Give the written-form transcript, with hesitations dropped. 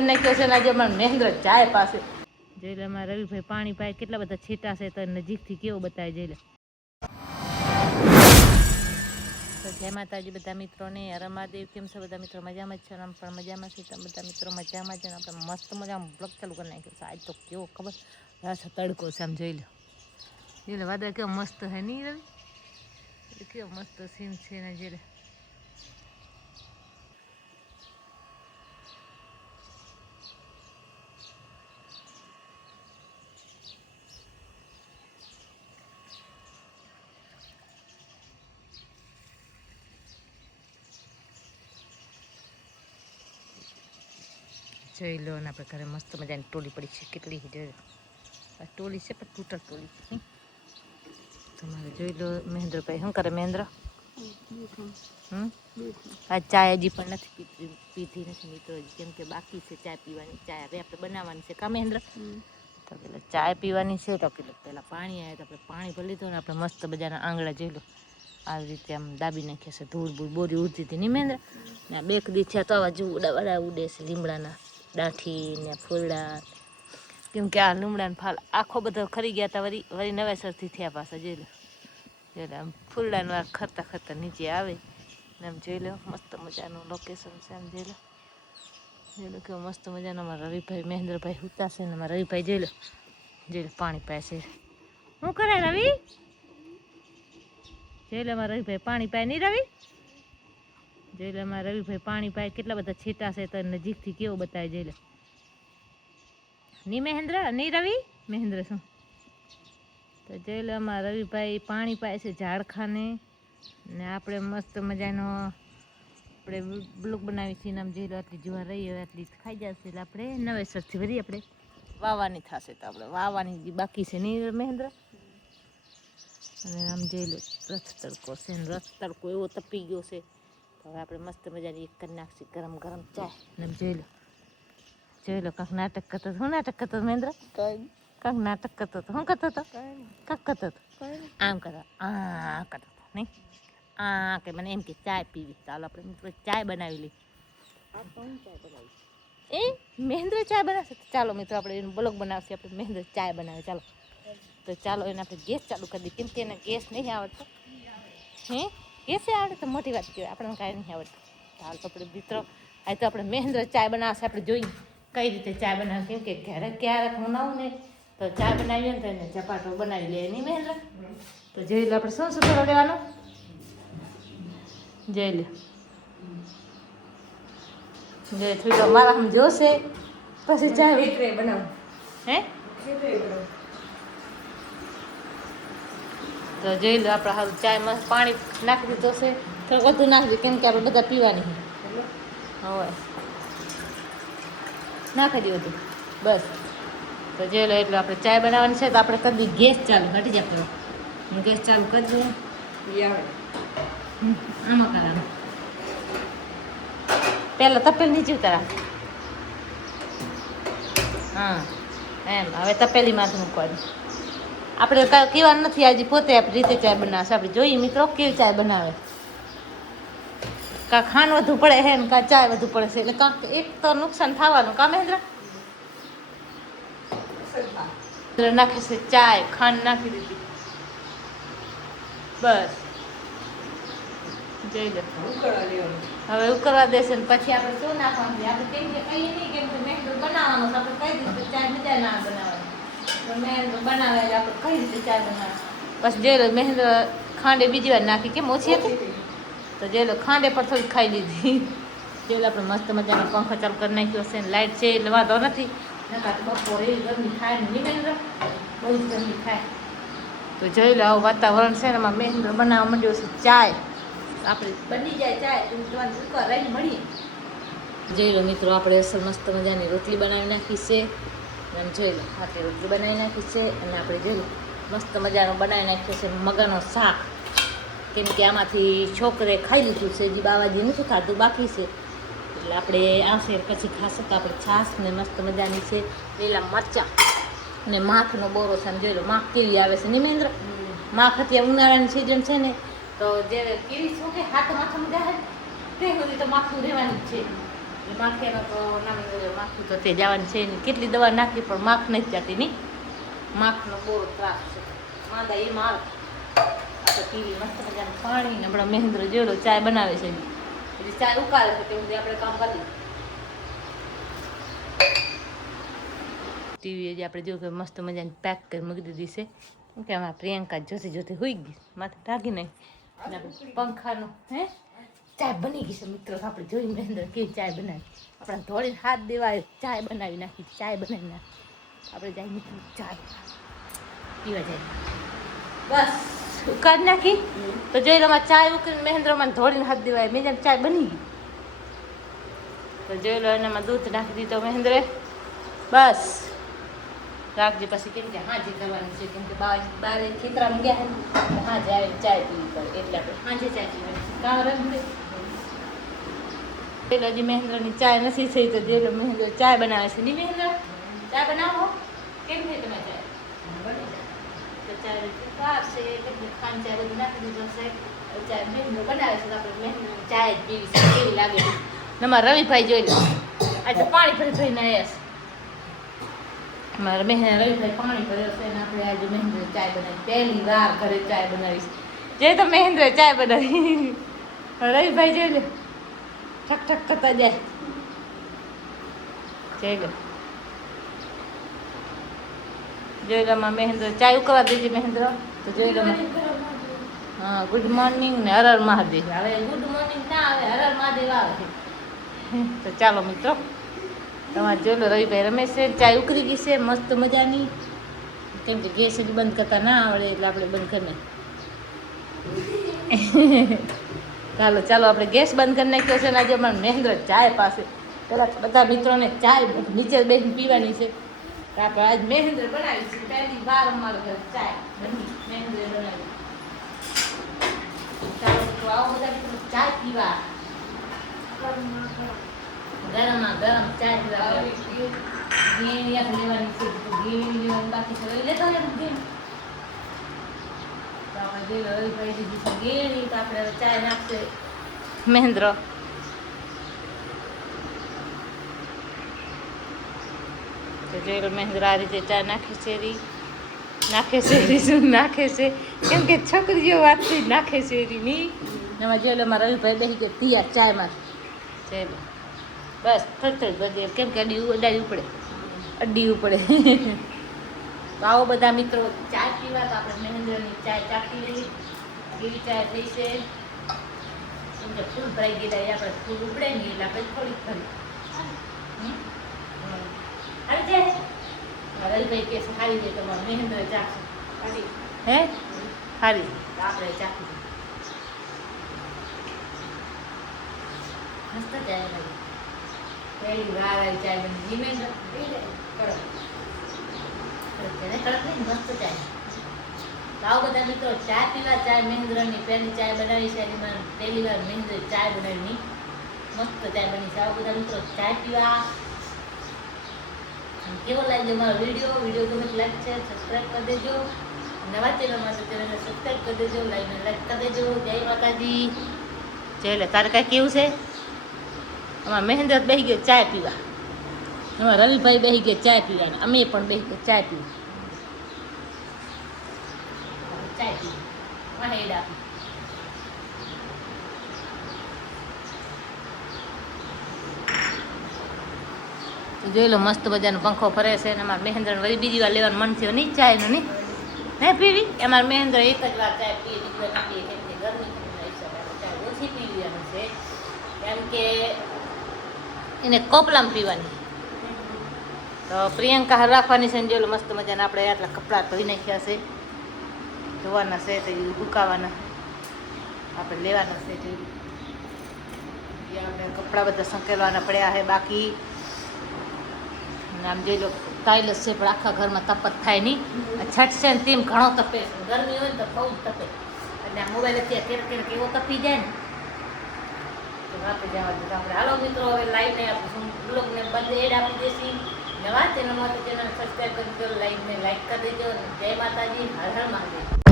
નાખ્યો છે આજે અમારા મહેન્દ્ર ચાય પાસે જોઈ લે અમારા રવિભાઈ પાણી પાય કેટલા બધા છીટા છે તો નજીકથી કેવું બતાવે જોઈ લે તો જય માતાજી બધા મિત્રોને રમાદેવ કેમ છે બધા મિત્રો મજામાં જ છે આમ પણ મજામાં છે બધા મિત્રો મજામાં છે આપણે મસ્ત મજામાં બ્લોગ ચાલુ કરી નાખ્યો છે આજ તો કેવો ખબર રાછા તડકો છે આમ જોઈ લે વાદળ કેવો મસ્ત હે નહીં રવિ કેવો મસ્ત સીન છે ને જોઈ લે જોઈ લો ને આપણે ઘરે મસ્ત મજાની ટોલી પડી છે કેટલી જોઈ આ ટોલી છે પણ તૂટલ ટોલી છે તમારે જોઈ લો મહેન્દ્રભાઈ શું કરે મહેન્દ્ર આ ચાય હજી પણ નથી પીધી નથી મિત્રો કેમ કે બાકી છે ચાય પીવાની ચાય હવે આપણે બનાવવાની છે કા મહેન્દ્ર તો પેલા ચાય પીવાની છે તો પેલા પાણી આવે તો આપણે પાણી ભરી લીધું ને આપણે મસ્ત બજારના આંગળા જોઈ લો આવી રીતે આમ દાબી નાખ્યા છે ધૂળ ભૂળ બોરી ઉડતી હતી નહીં મહેન્દ્ર ને આ બેક દી થયા તો આવા જો ઉડા ઉડે છે લીમડાના દાંઠી ને ફૂલડા કેમ કે આ લીમડાને ફાલ આખો બધો ખરી ગયા હતા વળી નવેસરથી થયા પાછા જોઈ લો આમ ફૂલડાનું આ ખરતા નીચે આવે ને આમ જોઈ લો મસ્ત મજાનું લોકેશન છે આમ જોઈ લો કેવું મસ્ત મજાનું અમારા રવિભાઈ મહેન્દ્રભાઈ હુતા છે ને અમારા રવિભાઈ જોઈ લો પાણી પાય છે શું કરે રવિ જોઈ લો અમારા રવિભાઈ પાણી પાય નહીં રવિ જોઈ લે અમારા રવિભાઈ પાણી પાય કેટલા બધા છીટા છે તો નજીકથી કેવું બતાવે જોઈ લે નહીં મહેન્દ્ર નહીં રવિ મહેન્દ્ર શું તો જોઈ લે અમારા રવિભાઈ પાણી પાય છે ઝાડખાને ને આપણે મસ્ત મજાનો આપણે બ્લોક બનાવી છીએ આમ જોઈ લો આટલી જોવા રહી હોય આટલી ખાઈ જશે એટલે આપણે નવેસરથી વળી આપણે વાવવાની થશે તો આપણે વાવવાની બાકી છે નહીં મહેન્દ્ર અને આમ જોઈ લો રથ તડકો છે ને રથ તડકો એવો તપી ગયો છે તો હવે આપણે મસ્ત મજાની એક કરી નાખીએ ગરમ ગરમ ચા ને જોઈ લો કાંક નાટક કરતો શું નાટક કરતો મહેન્દ્ર કાંક નાટક કરતો હતો શું કરતો હતો કાંક કરતો હતો આમ કરતો આ કરતો હતો નહીં આ કે મને એમ કે ચાય પીવી ચાલો આપણે મિત્રો ચાય બનાવી લઈએ એ મહેન્દ્ર ચાય બનાવશે ચાલો મિત્રો આપણે એનું બ્લોગ બનાવશે આપણે મહેન્દ્ર ચાય બનાવે ચાલો તો ચાલો એને આપણે ગેસ ચાલુ કરી દઈએ કેમ કે એને ગેસ નહીં આવડતો હે ગેસે આવડે તો મોટી વાત કહેવાય આપણને કાંઈ નહીં આવડતું ચાલો તો આપણે મિત્રો આ તો આપણે મહેન્દ્ર ચાય બનાવશે આપણે જોઈએ કઈ રીતે ચાય બનાવે કેમ કે ઘરે ક્યારેક હું નાવું ને તો ચા બનાવીએ ને તો એને ચપાટો બનાવી લે નહીં મહેન્દ્ર તો જોઈ લે આપણે શું કરો લેવાનું જોઈ લે થોડી મારા આમ જોશે પછી ચા બનાવું હે તો જોઈ લો આપણે સારું ચાયમાં પાણી નાખી દીધું છે થોડું વધુ નાખી કેમ કે આપણે બધા પીવાની હવે નાખી દઈએ બધું બસ તો જોઈ લો એટલે આપણે ચાય બનાવવાની છે તો આપણે કરી દઈએ ગેસ ચાલુ હટી જાય કરો હું ગેસ ચાલુ કરી દઉં આમાં કરવાનું પહેલાં તપેલ નીચે ઉતારા હા એમ હવે તપેલીમાંથી મૂકવાની આપણે કહેવાનું નથી આજે પોતે આપણી રીતે ચાય બનાવશે આપણે જોઈએ મિત્રો કેવી ચાય બનાવે કાં ખાંડ વધુ પડે છે ને કાં ચાય વધુ પડે છે એટલે કાંક એક તો નુકસાન થવાનું કાં મહેન્દ્ર નાખે છે ચાય ખાંડ નાખી દીધી બસ જોઈ લો હવે ઉકળવા દેશે ને પછી આપણે શું નાખવાનું આપણે કેમ કે કહીએ નહીં કેમ કે મહેન્દ્ર બનાવવાનું આપણે કહી દીધું ચાય મજા ના બનાવવાની મહેન્દ્ર બનાવે એટલે આપણે કઈ રીતે ચાય બનાવે પછી જોઈ લો મહેન્દ્ર ખાંડે બીજી વાર નાખી કેમ ઓછી હતી તો જોઈ લો ખાંડે પર થોડી ખાઈ લીધી જોઈ લો આપણે મસ્ત મજાનો પંખો ચાલુ કરી નાખ્યો છે ને લાઇટ છે એટલે વાંધો નથી બપોરે એવી ગરમી થાય ને મહેન્દ્ર બહુ જ ગરમી થાય તો જોઈ લો આવું વાતાવરણ છે ને એમાં મહેન્દ્ર બનાવવા માંડ્યો છે ચાય આપણે બની જાય ચાય રહી મળીએ જોઈ લો મિત્રો આપણે અસલ મસ્ત મજાની રોટલી બનાવી નાખી છે અને જોઈ લો આટલી રોટલી બનાવી નાખી છે અને આપણે જોઈ લો મસ્ત મજાનું બનાવી નાખ્યું છે મગનો શાક કેમ કે આમાંથી છોકરે ખાઈ લીધું છે હજી બાવાજી નથી ખાધું બાકી છે એટલે આપણે આવશે પછી ખાશે તો આપણે છાશ ને મસ્ત મજાની છે લીલા મરચાં ને માખનો બોરો છે જોઈ લો માખ કેવી આવે છે નિમેન્દ્ર માખ અત્યારે ઉનાળાની સિઝન છે ને તો જે કેવી શું કે હાથ માથામાં જાય તે સુધી તો માખું રહેવાની જ છે માખીનો તો નામ માખું તો તે જવાની છે નહીં. કેટલી દવા નાખી પણ માખ નથી જતી નહીં. માખનો બહુ ત્રાસ છે. માંદા એમાં આવે. આપણે પીવી મસ્ત મજાનું પાણી ને હમણાં મહેન્દ્ર જોયેલો ચાય બનાવે છે એટલે ચાય ઉકાળે છે તે સુધી આપણે કામ કરી ટીવી જે આપણે જોયું કે મસ્ત મજાની પેક કરી મૂકી દીધી છે. શું કે આમાં પ્રિયંકા જોતી જોતી હોઈ ગઈ માથે ઢાંકી નહીં પંખાનું હે ચાય બની ગઈ છે મિત્રો. આપણે જોઈ મહેન્દ્ર કેવી ચાય બનાવી. આપણે ધોળીને હાથ દેવાય ચાય બનાવી નાખી. ચાય બનાવી નાખી આપણે જાય નીકળી ચાય પીવા જાય બસ ઉકાળી નાખી તો જોઈ લો ચાય ઉકળીને મહેન્દ્રમાં ધોળીને હાથ દેવાય મેં જેમ ચાય બની ગઈ તો જોઈ લો એનામાં દૂધ નાખી દીધો મહેન્દ્રે બસ રાખજે પછી કેમ કે હાજે કરવાની છે કેમ કે બારે ખેતરામાં ગયા ને હાજે આવીને ચાય પીવી પડે એટલે આપણે હાજે ચાય પીવાની છે કામ રંગ હજી મહેન્દ્રની ચાય નથી થઈ તો જે મહેન્દ્ર ચાય બનાવે છે નહીં મહેન્દ્ર ચા બનાવો કેમ થઈ તમે ચાય તો ચાય વાર છે ખાંડ ચાય બધું નાખી દીધું છે ચાય મહેન્દ્ર બનાવે છે તો આપણે મહેન્દ્રની ચાય જ પીવી છે કેવી લાગે તમારા રવિભાઈ જોઈ લો આજે પાણી ભરી ભરીને આવ્યા છે મારા મહેન્દ્ર રવિભાઈ પાણી ભર્યો છે અને આપણે આજે મહેન્દ્ર ચાય બનાવી પહેલી વાર ઘરે ચાય બનાવીશ જે તો મહેન્દ્ર ચાય બનાવી રવિભાઈ જોઈ લો ઠક ઠક કરતા જાય જોઈ લો માં મહેન્દ્ર ચાય ઉકળવા દેજે મહેન્દ્ર તો જોઈ લો હા ગુડ મોર્નિંગ ને હર મહાદેવ હવે ગુડ મોર્નિંગ ના આવે હર મહાદેવ આવે તો ચાલો મિત્રો તમારે જોઈ લો રવિભાઈ રમે છે ચાય ઉકળી ગઈ છે મસ્ત મજાની કેમ કે ગેસ જ બંધ કરતા ના આવડે એટલે આપણે બંધ કરી ચાલો ચાલો આપણે ગેસ બંધ કરી નાખ્યો છે ને આજે અમારે મહેન્દ્ર ચાય પાસે પેલા બધા મિત્રોને ચાય નીચે બેસીને પીવાની છે તો આપણે આજ મહેન્દ્ર બનાવી છે પહેલી વાર અમારે ઘરે ચાય બની મહેન્દ્ર બનાવી ચાલો તો આવો બધા મિત્રો ચાય પીવા ગરમમાં ગરમ ચાય પીવા ઘી આપણે લેવાની છે તો ઘી લેવાની બાકી છે લેતા હોય ઘી તો આપણે જે રવિભાઈ દીધી છે ઘી તો આપણે ચાય નાખશે મહેન્દ્ર તો જોઈ લો મહેન્દ્ર આ રીતે ચા નાખે છે શું નાખે છે કેમ કે છોકરીઓ વાતથી નાખે છે ની એમાં જોઈ લો મારા રવિભાઈ બેસી ગયા તિયા ચાયમાં ચાલો બસ થોડી બધે કેમ કે અડી ઉપડે તો આવો બધા મિત્રો ચા પીવા તો આપણે મહેન્દ્રની ચાય ચાખી લઈએ કેવી ચાય થઈ છે કેમ કે ફૂલ ભરાઈ ગયેલા આપણે ફૂલ ઉપડે નહીં એટલે આપણે થોડીક ભરી રવિભાઈ કે સારી છે તમારે મહેન્દ્ર ચાખશે હે સારી આપણે ચાખી મસ્ત ચાય લાગી પહેલી વાર આવી ચાય બની ધીમે કડક નહીં મસ્ત ચાય તો આવો બધા મિત્રો ચા પીવા ચાય મહેન્દ્રની પહેલી ચાય બનાવી છે એમાં પહેલી વાર મહેન્દ્ર ચાય બનાવી મસ્ત ચાય બની છે આવો બધા મિત્રો ચાય પીવા કેવો લાગ્યો મારો વિડીયો ગમે લાઈક છે સબસ્ક્રાઈબ કરી દેજો નવા ચેનલમાં તો ચેનલને સબસ્ક્રાઈબ કરી દેજો લાઈક કરી દેજો જય માતાજી ચાલે તારે કાંઈ કેવું છે અમારા મહેન્દ્ર બેસી ગયો ચાય પીવા અમારા રવિભાઈ બેસી ગયા ચાય પીવા અમે પણ બેસી ગયા ચાય પીવા ચાય પીવા હેડ આપી જોઈ લો મસ્ત મજાનો પંખો ફરે છે અને અમારા મહેન્દ્રને વળી બીજી વાર લેવાનું મન થયો નહીં ચાયનું નહીં હે પીવી અમારા મહેન્દ્ર એક જ વાર ચાય પીએ બીજી વાર પીએ કેમ કે ગરમી ચાય ઓછી પીવાની છે કેમ કે એને કોપલામાં પીવાની તો પ્રિયંકા હાર રાખવાની છે ને જોઈ લો મસ્ત મજાના આપણે આટલા કપડાં ધોઈ નાખ્યા છે ધોવાના છે તો સુકાવાના આપણે લેવાના છે જોઈ આપણે કપડાં બધા સંકેલવાના પડ્યા છે બાકી આમ જોઈ લો ટાઇલ્સ છે પણ આખા ઘરમાં તપત થાય નહીં છઠ છે ને તેમ ઘણો તપે ગરમી હોય ને તો બહુ જ તપે એટલે આ મોબાઈલ અત્યારે ક્યારેક એવો તપી જાય ને તો રાતે જવા દે આપણે હાલો મિત્રો હવે લાઈવને બ્લોગને બંધ એડ આપી દેશી નવા ચેનલમાં તો ચેનલ સબસ્ક્રાઈબ કરી દેજો લાઈવને લાઈક કરી દેજો જય માતાજી હર હર મહાદેવ